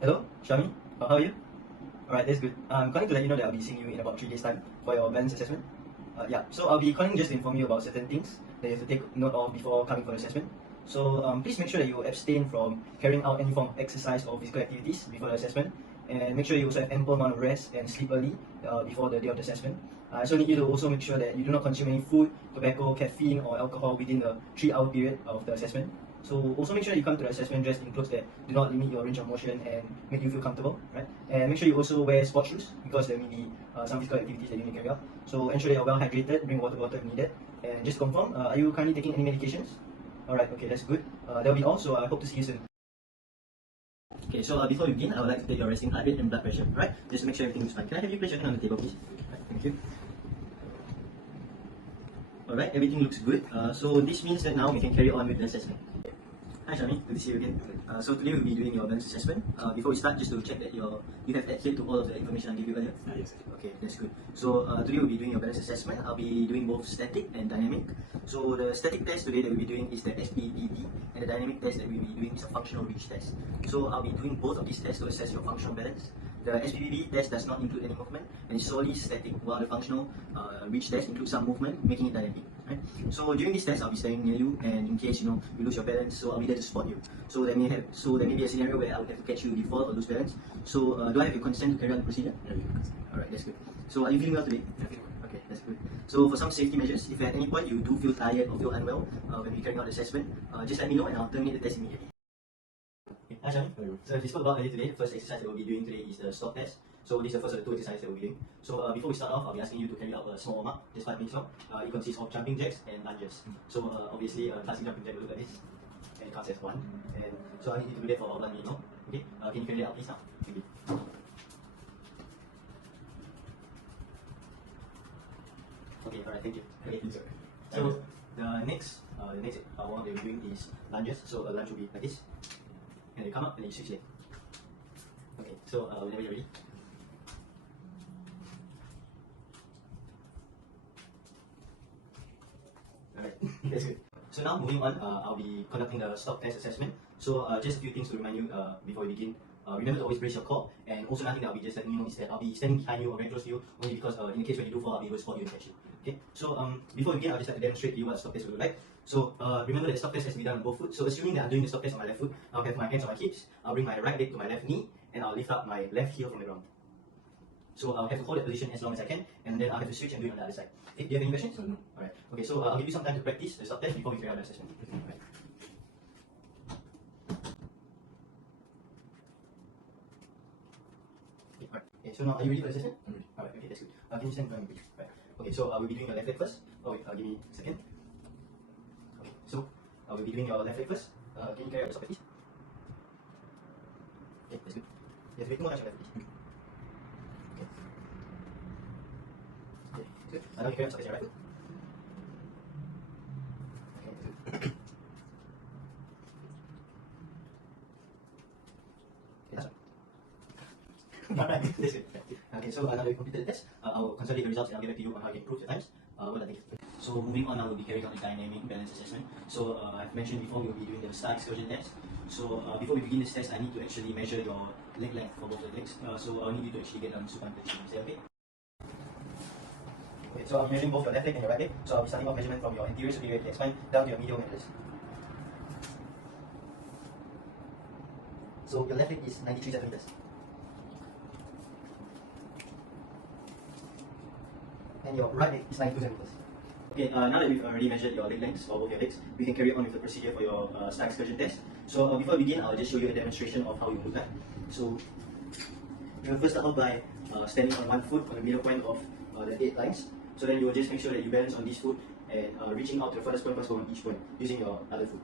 Hello, Shami. How are you? Alright, that's good. I'm calling to let you know that I'll be seeing you in about 3 days' time for your balance assessment. Yeah, so I'll be calling just to inform you about certain things that you have to take note of before coming for the assessment. So please make sure that you abstain from carrying out any form of exercise or physical activities before the assessment, and make sure you also have ample amount of rest and sleep early before the day of the assessment. I also need you to also make sure that you do not consume any food, tobacco, caffeine, or alcohol within the 3-hour period of the assessment. So also make sure you come to the assessment dressed in clothes that do not limit your range of motion and make you feel comfortable, right? And make sure you also wear sports shoes because there may be some physical activities that you need to carry out. So ensure that you're well hydrated, bring water bottle if needed. And just confirm, are you currently taking any medications? Alright, okay, that's good. That'll be all, so I hope to see you soon. Okay, so before we begin, I would like to take your resting heart rate and blood pressure, right? Just to make sure everything is fine. Can I have you place your hand on the table, please? Right, thank you. Alright, everything looks good. So this means that now we can carry on with the assessment. Hi Shami, good to see you again. So today we'll be doing your balance assessment. Before we start, just to check that you have adhered to all of the information I gave you earlier. Yes. Okay, that's good. So today we'll be doing your balance assessment. I'll be doing both static and dynamic. So the static test today that we'll be doing is the SPBD, and the dynamic test that we'll be doing is a functional reach test. So I'll be doing both of these tests to assess your functional balance. The SPBD test does not include any movement and is solely static, while the functional reach test includes some movement, making it dynamic. Right? So during this test, I'll be standing near you, and in case you lose your balance, so I'll be there to support you. So there may be a scenario where I would have to catch you if you fall or lose balance. So do I have your consent to carry on the procedure? Alright, that's good. So are you feeling well today? Okay, that's good. So for some safety measures, if at any point you do feel tired or feel unwell when we carry out the assessment, just let me know and I'll terminate the test immediately. Hi Shami. So as we spoke about earlier today, the first exercise that we'll be doing today is the stop test. So this is the first of the 2 exercises that we'll be doing. So before we start off, I'll be asking you to carry out a small warm-up, just 5 minutes long. It consists of jumping jacks and lunges. So obviously, a classic jumping jack will look like this, and it counts as 1. And so I need you to do that for about 1 minute long. Okay, can you carry that out please now? Thank you. Okay, alright, thank you. Okay, so the next one that we're doing is lunges. So a lunge will be like this, and you come up and you switch leg. Okay, so whenever you're ready. Alright, that's good. So now moving on, I'll be conducting the stop test assessment. So just a few things to remind you before we begin. Remember to always brace your core, and also nothing that I'll be just letting you know is that I'll be standing behind you or very close to you only because in the case when you do fall, I'll be able to spot you and catch you. Okay, so before we begin, I'll just like to demonstrate to you what a stop test will look like. So remember that the stop test has to be done on both foot. So assuming that I'm doing the stop test on my left foot, I'll have my hands on my hips, I'll bring my right leg to my left knee, and I'll lift up my left heel from the ground. So I'll have to hold that position as long as I can, and then I'll have to switch and do it on the other side. Okay, do you have any questions? No. Alright. Okay, so I'll give you some time to practice the stop test before we carry out the assessment. Right. Okay, so now are you ready for the assessment? Alright, okay, that's good. Can you stand in front of me, please? Right. Okay, so we'll be doing your left leg first. Oh wait, give me a second. Okay, so we'll be doing your left leg first. Can you carry out the stop test, please? Okay, that's good. You have to wait 2 more times on your left, please. Good. Now you carry out stop test on your right foot. Okay, good. Okay, that's one. Alright, that's good. Okay, so now that we've completed the test, I'll consolidate the results and I'll get back to you on how you can improve your times. Well done, thank you. So moving on, now we'll be carrying out the dynamic balance assessment. So I've mentioned before we'll be doing the star excursion test. So before we begin this test, I need to actually measure your leg length for both the legs. So I'll need you to actually get down supine position. Is that okay? Okay, so I'm measuring both your left leg and your right leg. So I'll be starting off measurement from your anterior superior iliac spine down to your medial malleus. So your left leg is 93 centimeters. And your right leg is 92 centimeters. Okay, now that we've already measured your leg lengths for both your legs, we can carry on with the procedure for your star excursion test. So before we begin, I'll just show you a demonstration of how you look like. So you will first start off by standing on one foot on the middle point of the 8 lines. So then you will just make sure that you balance on this foot and reaching out to the furthest point possible on each point using your other foot.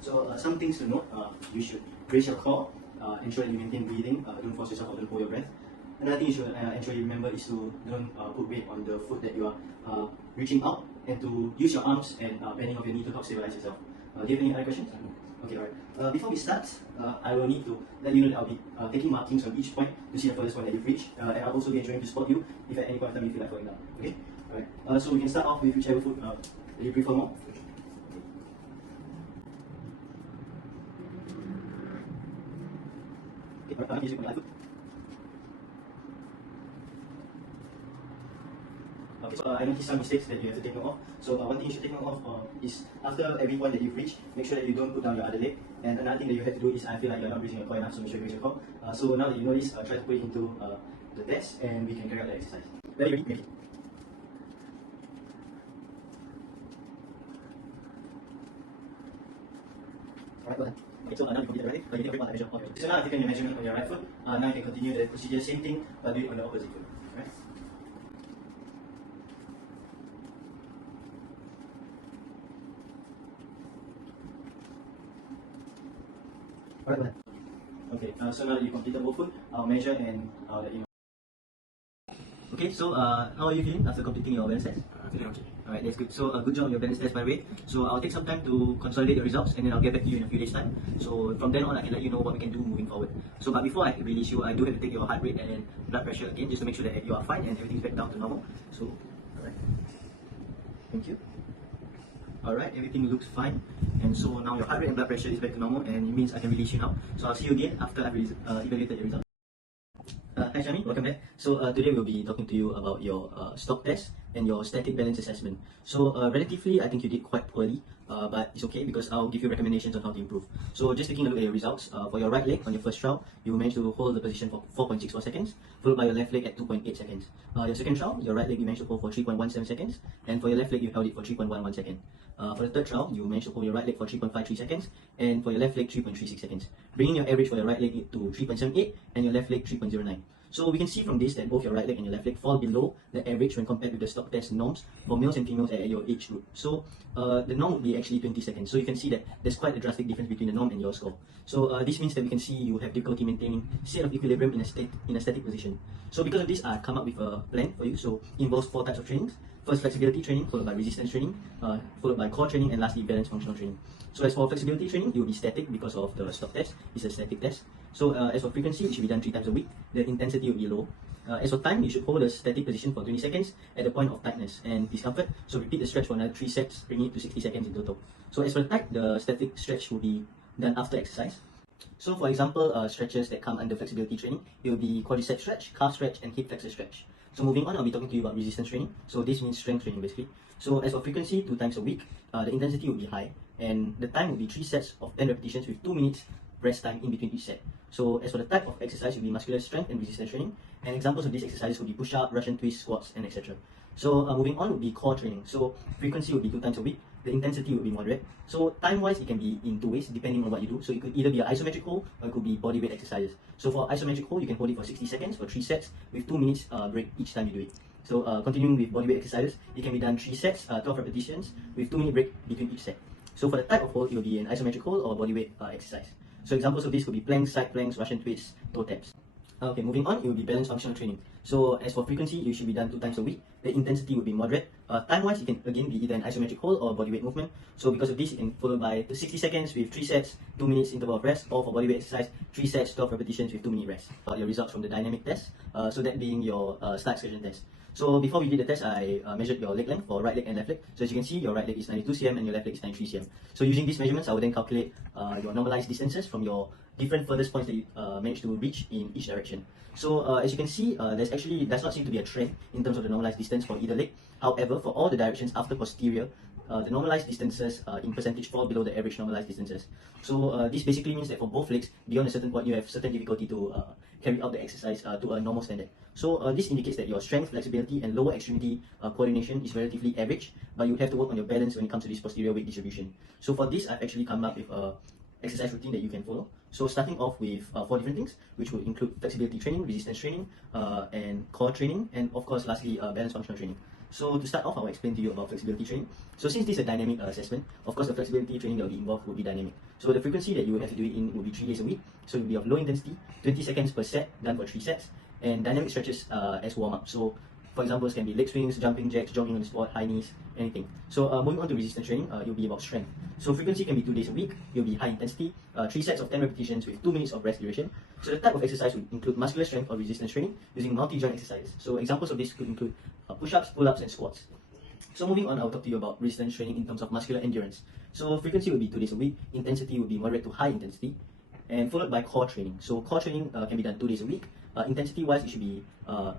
So some things to note, you should brace your core, ensure that you maintain breathing, don't force yourself or don't hold your breath. Another thing you should ensure you remember is to don't put weight on the foot that you are reaching out, and to use your arms and bending of your knee to help stabilize yourself. Do you have any other questions? Okay, alright. Before we start, I will need to let you know that I'll be taking markings on each point to see the furthest point that you've reached, and I'll also be ensuring to spot you if at any point of time you feel like falling down. Okay? Alright. So we can start off with whichever foot Will you breathe for more? Okay, alright, use it on your right foot. Okay, so I noticed some mistakes that you have to take note of. So one thing you should take note of is after every point that you've reached, make sure that you don't put down your other leg. And another thing that you have to do is, I feel like you're not raising your core enough, so make sure you raise your core. So now that you know this, try to put it into the test and we can carry out the exercise. Ready? Ready? Alright, go ahead. Okay, so now you complete the right leg, you take a measure of your. So now I've taken your measurement on your right foot. Now you can continue the procedure, same thing, but do it on the opposite foot. Alright? Alright, go ahead. Okay, so now that you completed both foot, I'll measure and I'll let you know. Okay, so how are you feeling after completing your balance test? Feeling okay. Alright, that's good. So good job on your balance test, by the way. So I'll take some time to consolidate the results and then I'll get back to you in a few days' time. So from then on, I can let you know what we can do moving forward. So but before I release you, I do have to take your heart rate and then blood pressure again, just to make sure that you are fine and everything's back down to normal. So, alright. Thank you. Alright, everything looks fine. And so now your heart rate and blood pressure is back to normal and it means I can release you now. So I'll see you again after I've evaluated the results. Hi Shami, welcome back. So today we'll be talking to you about your stock test and your static balance assessment. So relatively, I think you did quite poorly, but it's okay because I'll give you recommendations on how to improve. So just taking a look at your results, for your right leg on your first trial, you managed to hold the position for 4.64 seconds, followed by your left leg at 2.8 seconds. Your second trial, your right leg you managed to hold for 3.17 seconds, and for your left leg you held it for 3.11 seconds. For the third trial, you managed to hold your right leg for 3.53 seconds, and for your left leg 3.36 seconds, bringing your average for your right leg to 3.78 and your left leg 3.09. So we can see from this that both your right leg and your left leg fall below the average when compared with the stock test norms for males and females at your age group. So the norm would be actually 20 seconds. So you can see that there's quite a drastic difference between the norm and your score. So this means that we can see you have difficulty maintaining state of equilibrium in a static position. So because of this, I've come up with a plan for you. So it involves 4 types of trainings. First, flexibility training, followed by resistance training, followed by core training, and lastly, balance functional training. So as for flexibility training, it will be static because of the stock test. It's a static test. So as for frequency, it should be done 3 times a week. The intensity will be low. As for time, you should hold a static position for 20 seconds at the point of tightness and discomfort. So repeat the stretch for another 3 sets, bringing it to 60 seconds in total. So as for the type, the static stretch will be done after exercise. So for example, stretches that come under flexibility training, it will be quadricep stretch, calf stretch, and hip flexor stretch. So moving on, I'll be talking to you about resistance training. So this means strength training basically. So as for frequency, 2 times a week, the intensity will be high, and the time will be 3 sets of 10 repetitions with 2 minutes rest time in between each set. So as for the type of exercise, will be muscular strength and resistance training, and examples of these exercises will be push-up, Russian twist, squats, and etc. So moving on will be core training. So frequency will be 2 times a week. The intensity will be moderate. So time-wise, it can be in 2 ways depending on what you do. So it could either be an isometric hold or it could be body weight exercises. So for isometric hold, you can hold it for 60 seconds for 3 sets with 2 minutes break each time you do it. So continuing with body weight exercises, it can be done 3 sets, 12 repetitions with 2-minute break between each set. So for the type of hold, it will be an isometric hold or body weight exercise. So examples of this could be planks, side planks, Russian twists, toe taps. Okay, moving on, it will be balance functional training. So as for frequency, it should be done 2 times a week. The intensity will be moderate. Time-wise, it can again be either an isometric hold or body weight movement. So because of this, it can follow by 60 seconds with 3 sets, 2 minutes interval of rest, or for body weight exercise, 3 sets, 12 repetitions with 2-minute rest. Your results from the dynamic test, so that being your start excursion test. So before we did the test, I measured your leg length for right leg and left leg. So as you can see, your right leg is 92 cm and your left leg is 93 cm. So using these measurements, I will then calculate your normalized distances from your different furthest points that you managed to reach in each direction. So as you can see, does not seem to be a trend in terms of the normalized distance for either leg. However, for all the directions after posterior, the normalized distances in percentage fall below the average normalized distances. So this basically means that for both legs, beyond a certain point, you have certain difficulty to carry out the exercise to a normal standard. So this indicates that your strength, flexibility, and lower extremity coordination is relatively average, but you have to work on your balance when it comes to this posterior weight distribution. So for this, I've actually come up with a exercise routine that you can follow. So starting off with 4 different things, which will include flexibility training, resistance training, and core training, and of course lastly balance functional training. So to start off, I'll explain to you about flexibility training. So since this is a dynamic assessment, of course the flexibility training that will be involved will be dynamic. So the frequency that you will have to do it in will be 3 days a week. So it will be of low intensity, 20 seconds per set, done for 3 sets, and dynamic stretches as warm-up. So for example, can be leg swings, jumping jacks, jogging on the spot, high knees, anything. So moving on to resistance training, it will be about strength. So frequency can be 2 days a week. It will be high intensity, 3 sets of 10 repetitions with 2 minutes of rest duration. So the type of exercise would include muscular strength or resistance training using multi-joint exercises. So examples of this could include push-ups, pull-ups, and squats. So moving on, I'll talk to you about resistance training in terms of muscular endurance. So frequency will be 2 days a week, intensity will be moderate to high intensity, and followed by core training. So core training can be done 2 days a week. Intensity wise, it should be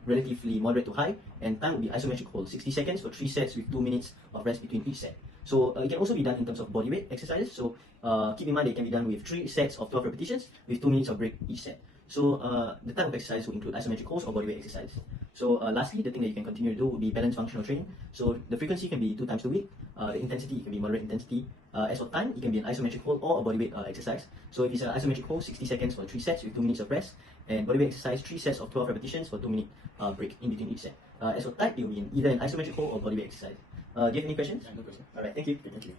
relatively moderate to high, and time will be isometric hold, 60 seconds for 3 sets with 2 minutes of rest between each set. So it can also be done in terms of body weight exercises. So keep in mind that it can be done with 3 sets of 12 repetitions with 2 minutes of break each set. So the type of exercise will include isometric holds or bodyweight exercise. So lastly, the thing that you can continue to do would be balanced functional training. So the frequency can be 2 times a week. The intensity can be moderate intensity. As for time, it can be an isometric hold or a bodyweight exercise. So if it's an isometric hold, 60 seconds for 3 sets with 2 minutes of rest, and bodyweight exercise, 3 sets of 12 repetitions for 2 minute break in between each set. As for type, it will be either an isometric hold or bodyweight exercise. Do you have any questions? No question. Alright, thank you. Okay, thank you.